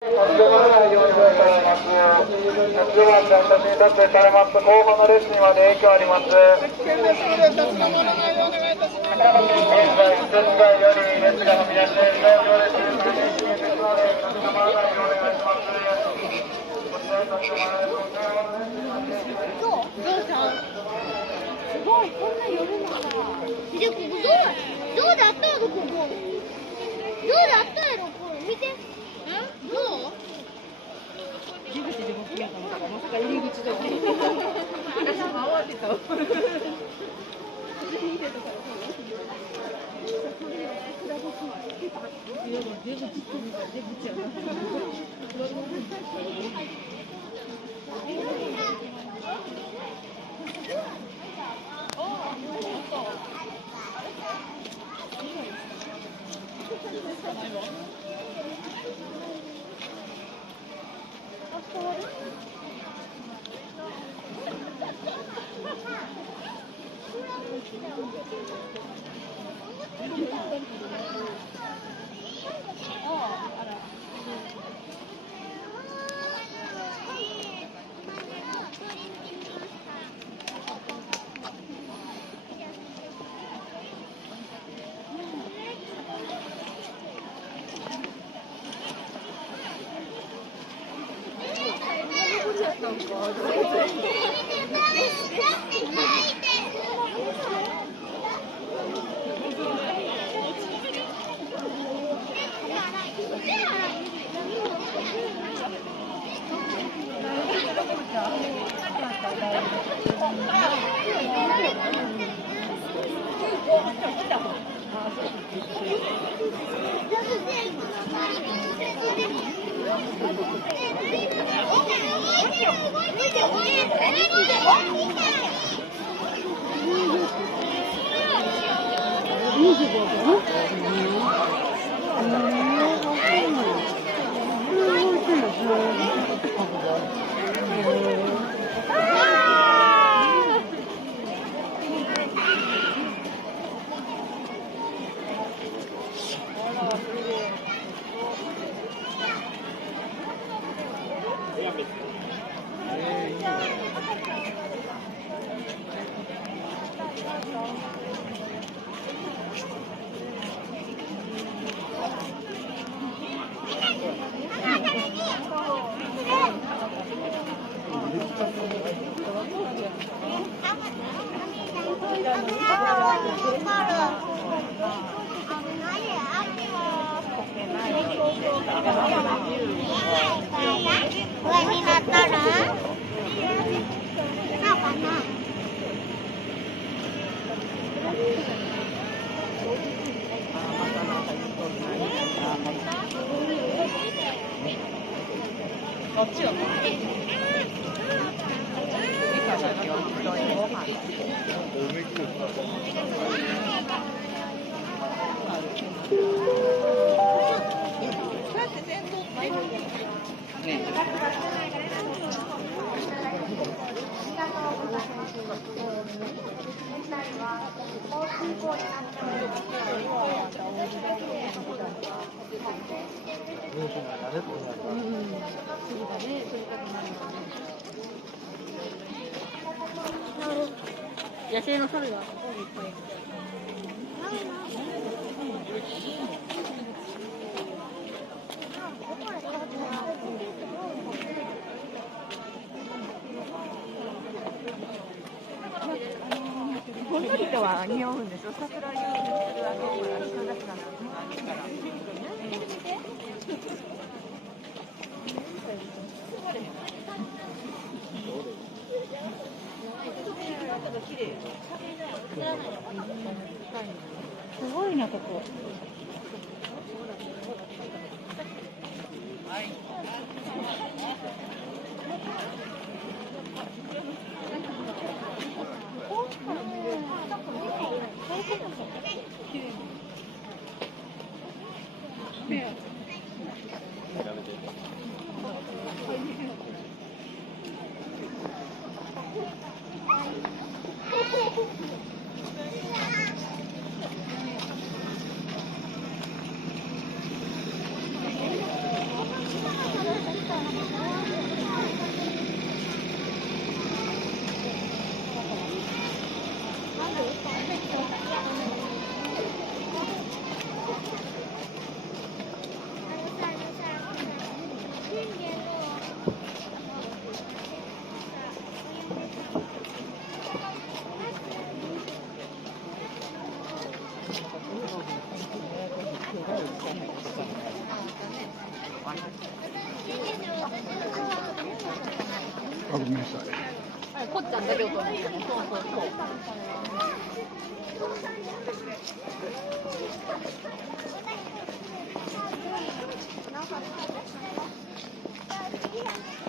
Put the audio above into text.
飛んでまらないようにお願いします。10番で写真撮影されますと後方の列にまで影響あります。危険ですので立ち止まらないようお願いいたします。現在、仙台より列が伸び出しているようです。大変危険ですので立ち止まらないようお願いします。こちらに立ち止まらないようお願いします。どうしたすごい、こんな読むのか。で、ここどうだったやろ、ここ。どうだったやろ、これ。見て。どう出口で僕やったのか、まさか入り口で。私も慌てた。野生の猿がいっぱい。この人は似合うんですよ。桜色にする人たちがあるから。すごいな、ここ。あ、ごめんなさい。こっちゃんだけを取るんですよね。そうそうそう。あ、出てない。